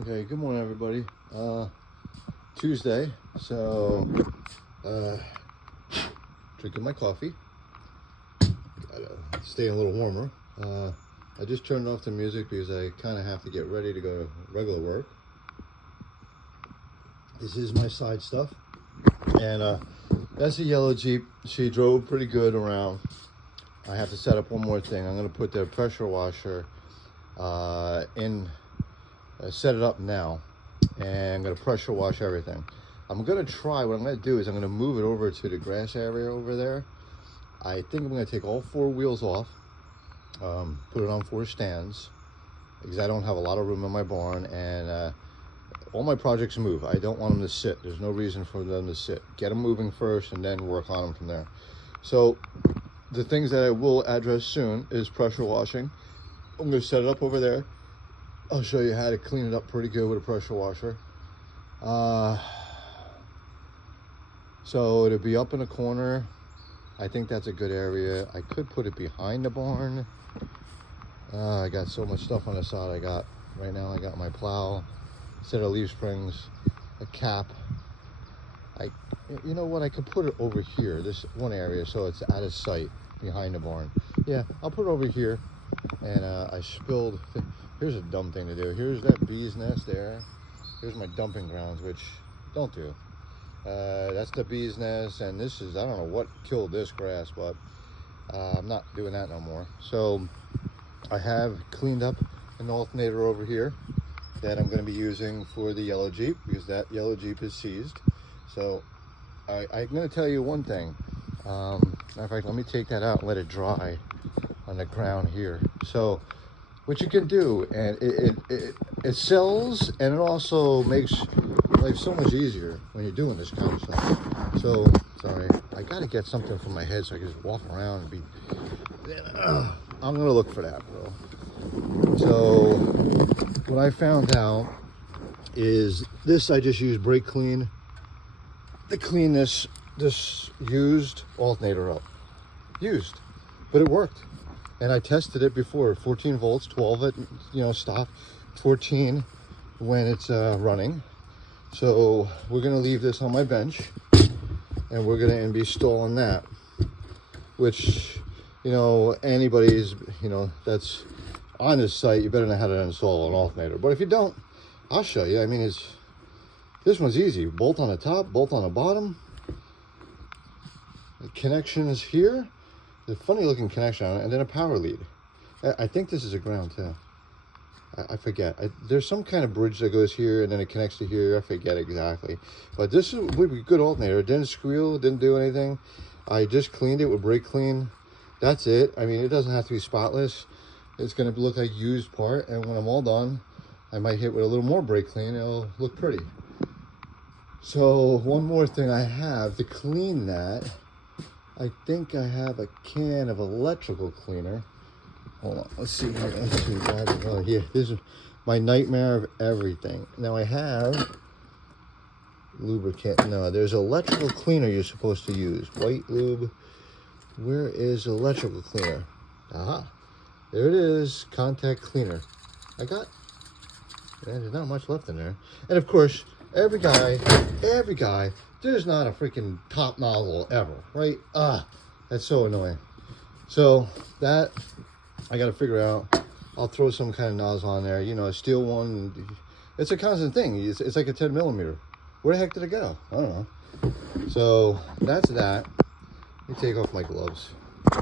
Okay, good morning everybody. Tuesday, so drinking my coffee. Gotta stay a little warmer. I just turned off the music because I kind of have to get ready to go to regular work. This is my side stuff, and that's a yellow Jeep. She drove pretty good around. I have to set up one more thing. I'm gonna put the pressure washer in. Set it up now, and I'm gonna pressure wash everything. I'm gonna try, what I'm gonna do is I'm gonna move it over to the grass area over there. I think I'm gonna take all four wheels off, put it on 4 stands, because I don't have a lot of room in my barn, and all my projects move. I don't want them to sit. There's no reason for them to sit. Get them moving first and then work on them from there. So the things that I will address soon is pressure washing. I'm gonna set it up over there. I'll show you how to clean it up pretty good with a pressure washer. So it'll be up in a corner. I think that's a good area. I could put it behind the barn. I got so much stuff on the side. Right now I got my plow, set of leaf springs, a cap. You know what, I could put it over here, this one area, so it's out of sight behind the barn. Yeah, I'll put it over here. And I spilled, here's a dumb thing to do. Here's that bee's nest there. Here's my dumping grounds, which don't do. That's the bee's nest, and this is, I don't know what killed this grass, but I'm not doing that no more. So I have cleaned up an alternator over here that I'm going to be using for the yellow Jeep, because that yellow Jeep is seized. So I'm going to tell you one thing. Matter of fact, let me take that out and let it dry on the ground here. So what you can do, and it sells, and it also makes life so much easier when you're doing this kind of stuff. So sorry, I gotta get something for my head so I can just walk around and be I'm gonna look for that, bro. So what I found out is this, I just used brake clean to clean this used alternator up. But it worked. And I tested it before, 14 volts, 12 at, stop, 14 when it's running. So we're gonna leave this on my bench, and we're gonna be installing that, which, anybody's, that's on this site, you better know how to install an alternator. But if you don't, I'll show you. I mean, this one's easy. Bolt on the top, bolt on the bottom. The connection is here. The funny looking connection on it, and then a power lead. I think this is a ground too. I forget. There's some kind of bridge that goes here and then it connects to here. I forget exactly. But this would be a good alternator. It didn't squeal, didn't do anything. I just cleaned it with brake clean. That's it. I mean, it doesn't have to be spotless. It's going to look like used part, and when I'm all done, I might hit with a little more brake clean. It'll look pretty. So one more thing I have to clean that. I think I have a can of electrical cleaner. Hold on, let's see here. Oh yeah, this is my nightmare of everything. Now I have lubricant. No, there's electrical cleaner you're supposed to use. White lube. Where is electrical cleaner? Aha, there it is. Contact cleaner. There's not much left in there. And of course, every guy, there's not a freaking top nozzle ever, right? That's so annoying. So that I got to figure out. I'll throw some kind of nozzle on there, a steel one. It's a constant thing. It's like a 10 millimeter. Where the heck did it go? I don't know. So that's that. Let me take off my gloves. I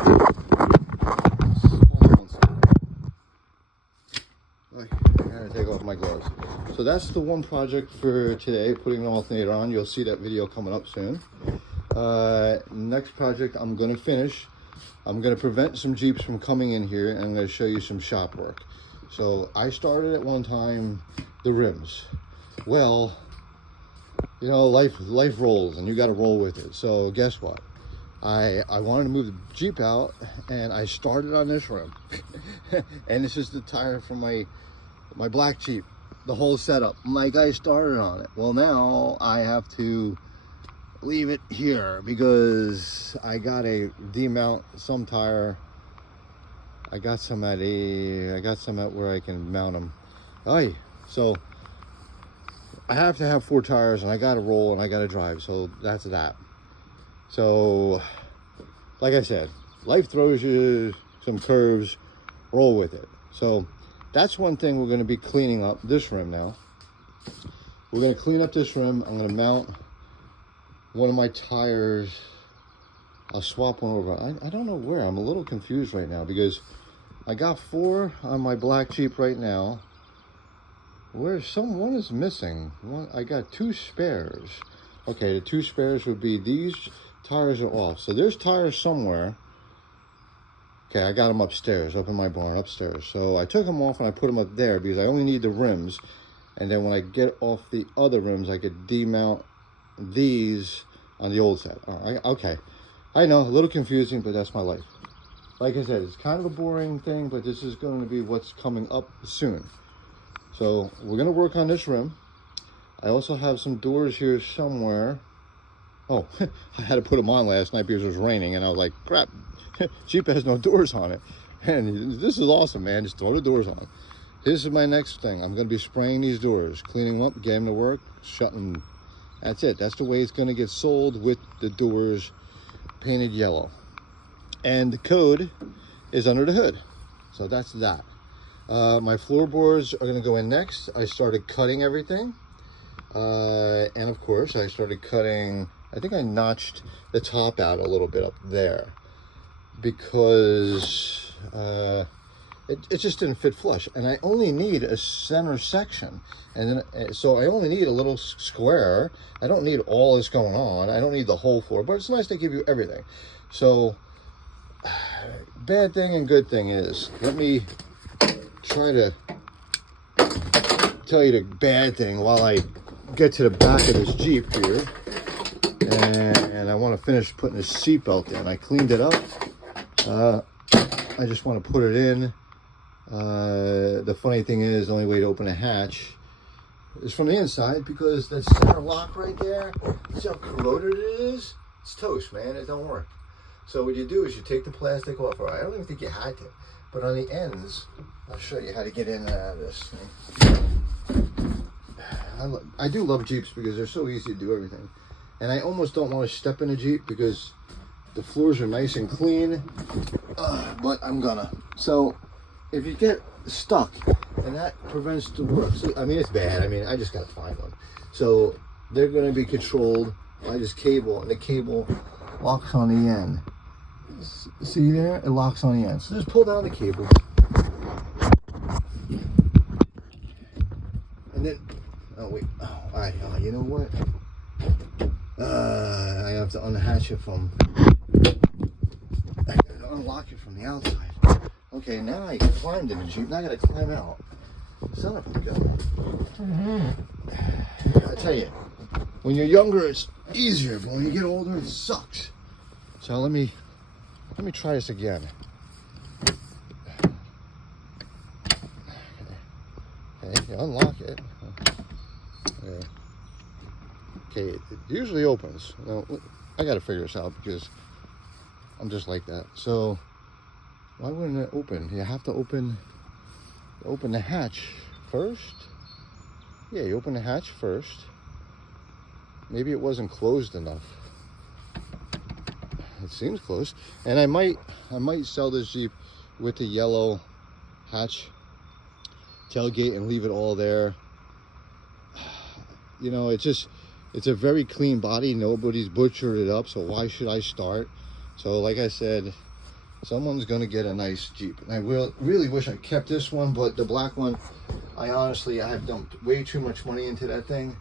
gotta take off my gloves. So that's the one project for today, putting an alternator on. You'll see that video coming up soon. Next project I'm gonna finish. I'm gonna prevent some Jeeps from coming in here, and I'm gonna show you some shop work. So I started at one time the rims. Well, life rolls, and you gotta roll with it. So guess what? I wanted to move the Jeep out, and I started on this rim. And this is the tire from my black Jeep, the whole setup. Like, I started on it. Well, now I have to leave it here because I got to demount some tire. I got some at where I can mount them. So I have to have 4 tires, and I got to roll, and I got to drive. So that's that. So, like I said, life throws you some curves. Roll with it. So that's one thing we're going to be cleaning up this rim now. We're going to clean up this rim. I'm going to mount one of my tires. I'll swap one over. I don't know where. I'm a little confused right now because I got 4 on my black Jeep right now. One is missing. I got 2 spares. Okay, the 2 spares would be these tires are off. So there's tires somewhere. Okay, I got them upstairs, up in my barn, upstairs. So I took them off and I put them up there because I only need the rims. And then when I get off the other rims, I could demount these on the old set. All right, okay. I know, a little confusing, but that's my life. Like I said, it's kind of a boring thing, but this is going to be what's coming up soon. So we're going to work on this rim. I also have some doors here somewhere. Oh, I had to put them on last night because it was raining, and I was like, crap, Jeep has no doors on it. And this is awesome, man. Just throw the doors on. This is my next thing. I'm going to be spraying these doors, cleaning them up, getting them to work, shutting. That's it. That's the way it's going to get sold, with the doors painted yellow. And the code is under the hood. So that's that. My floorboards are going to go in next. I started cutting everything. And of course, I started cutting, I think I notched the top out a little bit up there because it just didn't fit flush. And I only need a center section. And then, so I only need a little square. I don't need all this going on. I don't need the whole floor, but it's nice to give you everything. So bad thing and good thing is, let me try to tell you the bad thing while I get to the back of this Jeep here. And I want to finish putting this seatbelt in. I cleaned it up. I just want to put it in. The funny thing is, the only way to open a hatch is from the inside, because that center lock right there, see how corroded it is? It's toast, man. It don't work. So what you do is you take the plastic off. I don't even think you had to, but on the ends, I'll show you how to get in and out of this thing. I do love Jeeps because they're so easy to do everything. And I almost don't want to step in a Jeep because the floors are nice and clean, but I'm gonna. So if you get stuck, and that prevents the work. So, I mean, it's bad. I mean, I just gotta find one. So they're gonna be controlled by this cable, and the cable locks on the end. See there? It locks on the end. So just pull down the cable. And then, oh wait, you know what? I have to unhatch it from, I gotta unlock it from the outside. Okay, now I can climb in the Jeep. Now I gotta climb out. Son of a gun. I tell you, when you're younger, it's easier, but when you get older, it sucks. So let me try this again. Okay, you unlock it. Okay, it usually opens. Now, I gotta figure this out because I'm just like that. So why wouldn't it open? You have to open the hatch first. Yeah, you open the hatch first. Maybe it wasn't closed enough. It seems close. And I might sell this Jeep with the yellow hatch tailgate and leave it all there. You know, it's a very clean body. Nobody's butchered it up, so why should I start? So like I said, someone's gonna get a nice Jeep. And I really wish I kept this one, but the black one, I have dumped way too much money into that thing.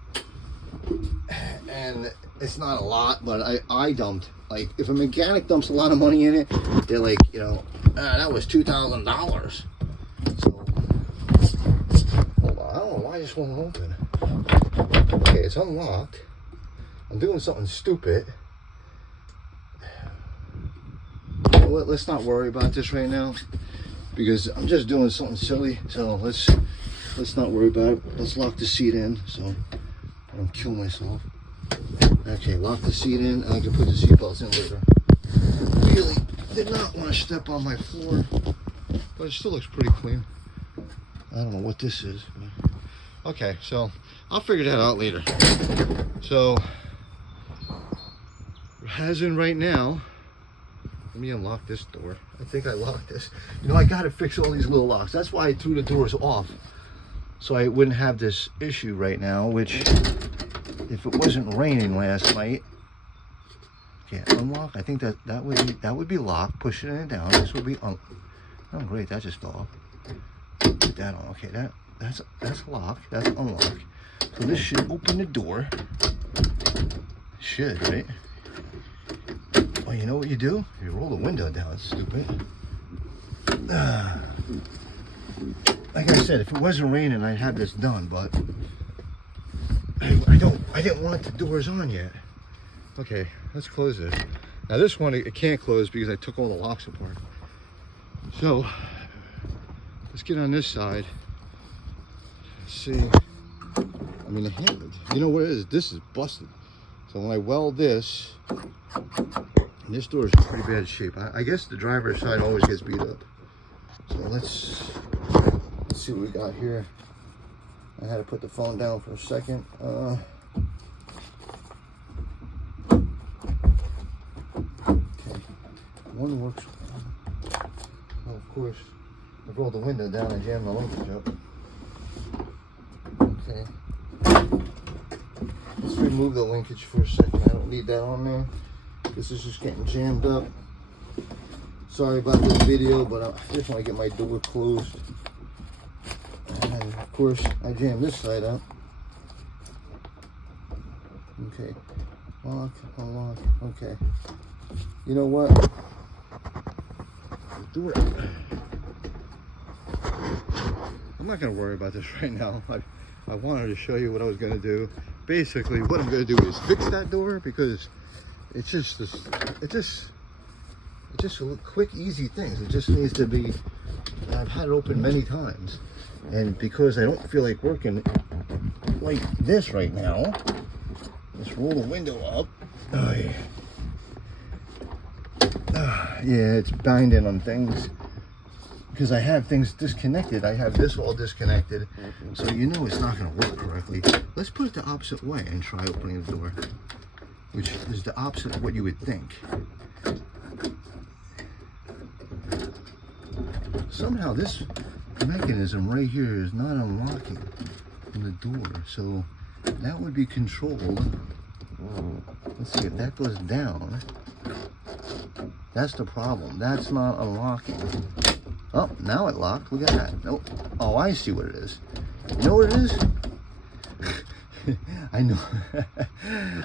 And it's not a lot, but I dumped, like, if a mechanic dumps a lot of money in it, they're like, you know, that was $2,000. So, hold on, I don't know why this won't open. Okay, it's unlocked. I'm doing something stupid. You know what, let's not worry about this right now, because I'm just doing something silly. So let's not worry about it. Let's lock the seat in so I don't kill myself. Okay, lock the seat in. I can put the seatbelts in later. Really did not want to step on my floor, but it still looks pretty clean. I don't know what this is, but Okay, so I'll figure that out later. So, as in right now, let me unlock this door. I think I locked this. You know, I gotta fix all these little locks. That's why I threw the doors off, so I wouldn't have this issue right now, which, if it wasn't raining last night, okay, unlock. I think that would be locked. Pushing it down. This would be oh great, that just fell off. Put that on. Okay, that's locked. That's unlocked. So this should open the door. Should, right? Well, you know what you do? You roll the window down. It's stupid. Like I said, if it wasn't raining, I'd have this done, but I didn't want the doors on yet. Okay, let's close this. Now this one, it can't close because I took all the locks apart. So, let's get on this side. Let's see. I mean, the handle, you know what it is? This is busted. So when I weld this, this door is in pretty bad shape. I guess the driver's side always gets beat up. So let's see what we got here. I had to put the phone down for a second. Okay. One works. Well, of course, I rolled the window down and jammed the linkage up. Okay. Let's remove the linkage for a second. I don't need that on there. This is just getting jammed up. Sorry about this video, but I just want to get my door closed. And of course, I jammed this side up. Okay. Lock, unlock. Okay. You know what? The door. I'm not going to worry about this right now. I wanted to show you what I was going to do. Basically, what I'm going to do is fix that door because it's just a quick, easy things. It just needs to be. I've had it open many times, and because I don't feel like working like this right now, let's roll the window up. Oh, yeah, it's binding on things because I have things disconnected. I have this all disconnected, so you know it's not going to work correctly. Let's put it the opposite way and try opening the door, which is the opposite of what you would think. Somehow this mechanism right here is not unlocking the door, so that would be controlled. Let's see if that goes down. That's the problem. That's not unlocking. Oh, now it locked. Look at that. Nope. Oh, I see what it is. You know what it is? I know.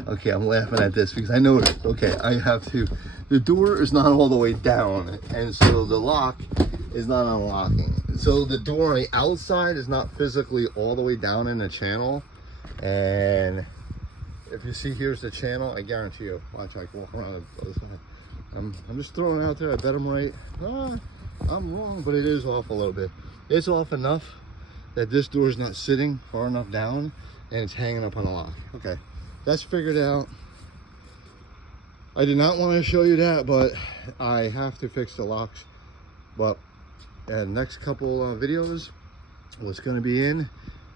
Okay, I'm laughing at this because I know it. Okay, I have to. The door is not all the way down, and so the lock is not unlocking. So the door on the outside is not physically all the way down in the channel. And if you see, here's the channel. I guarantee you. Watch, I can walk around the other side. I'm just throwing it out there. I bet I'm right. I'm wrong, but it is off a little bit. It's off enough that this door is not sitting far enough down and it's hanging up on the lock. Okay, that's figured out. I did not want to show you that, but I have to fix the locks. But next couple videos, what's going to be in,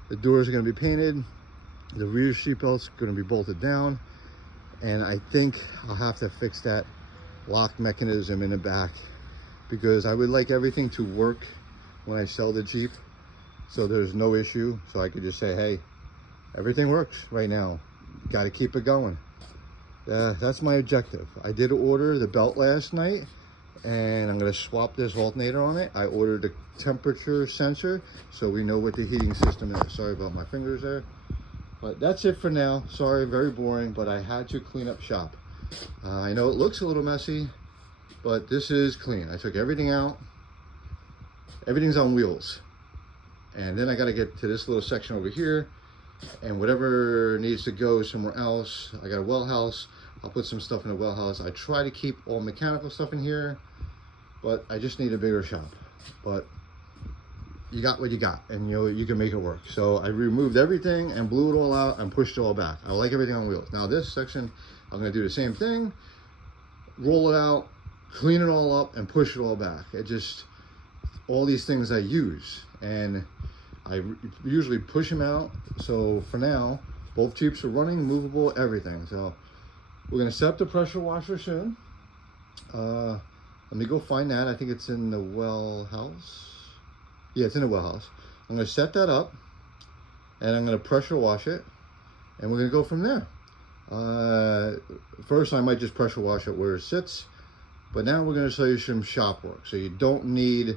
the doors are going to be painted, the rear seat belt's going to be bolted down, and I think I'll have to fix that lock mechanism in the back because I would like everything to work when I sell the Jeep, so there's no issue. So I could just say, hey, everything works right now, got to keep it going. That's my objective. I did order the belt last night, and I'm going to swap this alternator on it. I ordered a temperature sensor so we know what the heating system is. Sorry about my fingers there, but that's it for now. Sorry, very boring, but I had to clean up shop. I know it looks a little messy, but this is clean. I took everything out. Everything's on wheels. And then I got to get to this little section over here, and whatever needs to go somewhere else. I got a well house. I'll put some stuff in the well house. I try to keep all mechanical stuff in here, but I just need a bigger shop. But you got what you got, and you know you can make it work. So I removed everything and blew it all out and pushed it all back. I like everything on wheels. Now this section, I'm going to do the same thing, roll it out, clean it all up, and push it all back. It just, all these things I use, and I usually push them out. So for now, both Jeeps are running, movable, everything. So we're gonna set up the pressure washer soon. Let me go find that. I think it's in the well house. Yeah, it's in the well house. I'm gonna set that up and I'm gonna pressure wash it and we're gonna go from there. First I might just pressure wash it where it sits, but now we're gonna show you some shop work. So you don't need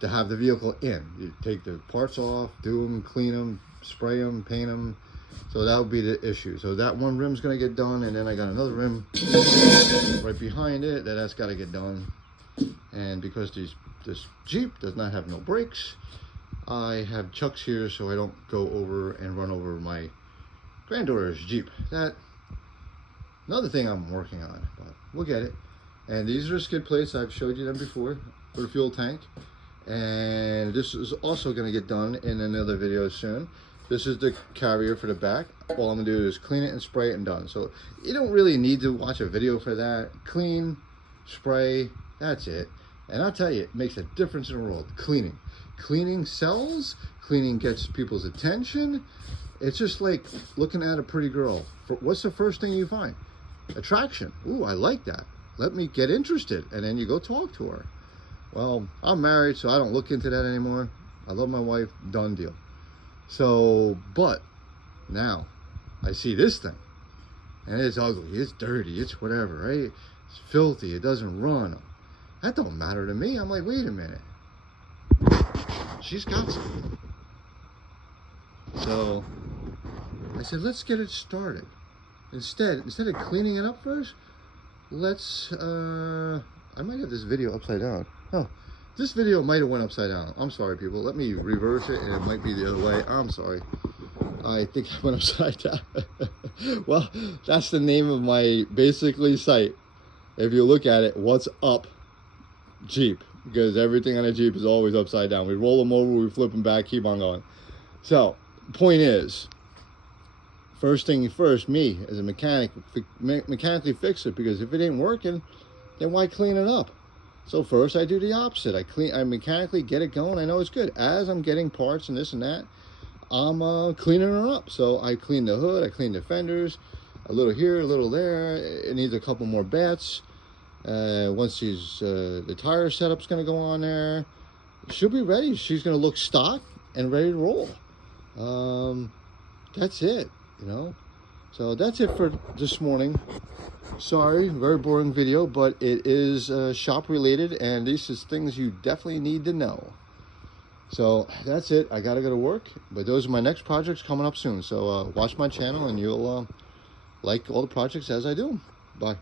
to have the vehicle in. You take the parts off, do them, clean them, spray them, paint them. So that would be the issue. So that one rim's gonna get done, and then I got another rim right behind it that's gotta get done. And because this Jeep does not have no brakes, I have chucks here so I don't go over and run over my granddaughter's Jeep. That another thing I'm working on, but we'll get it. And these are skid plates. I've showed you them before for the fuel tank. And this is also going to get done in another video soon. This is the carrier for the back. All I'm going to do is clean it and spray it and done. So you don't really need to watch a video for that. Clean, spray, that's it. And I'll tell you, it makes a difference in the world. Cleaning sells, cleaning gets people's attention. It's just like looking at a pretty girl. What's the first thing you find? Attraction. Ooh, I like that. Let me get interested. And then you go talk to her. Well, I'm married, so I don't look into that anymore. I love my wife, done deal. So, but now I see this thing, and it's ugly, it's dirty, it's whatever, right? It's filthy, it doesn't run. That don't matter to me. I'm like, wait a minute. She's got something. So I said, let's get it started. Instead of cleaning it up first, let's, I might have this video upside down. Oh, this video might have went upside down. I'm sorry, people. Let me reverse it, and it might be the other way. I'm sorry. I think I went upside down. Well, that's the name of my basically site. If you look at it, what's up Jeep? Because everything on a Jeep is always upside down. We roll them over, we flip them back, keep on going. So, point is, first thing first, me as a mechanic, mechanically fix it, because if it ain't working, then why clean it up? So first I do the opposite. I mechanically get it going. I know it's good. As I'm getting parts and this and that, I'm cleaning her up. So I clean the hood, I clean the fenders, a little here, a little there. It needs a couple more bats. Once the tire setup's gonna go on there, she'll be ready. She's gonna look stock and ready to roll. That's it, you know. So that's it for this morning. Sorry, very boring video, but it is shop related, and this is things you definitely need to know. So that's it. I gotta go to work, but those are my next projects coming up soon. So watch my channel and you'll like all the projects as I do. Bye.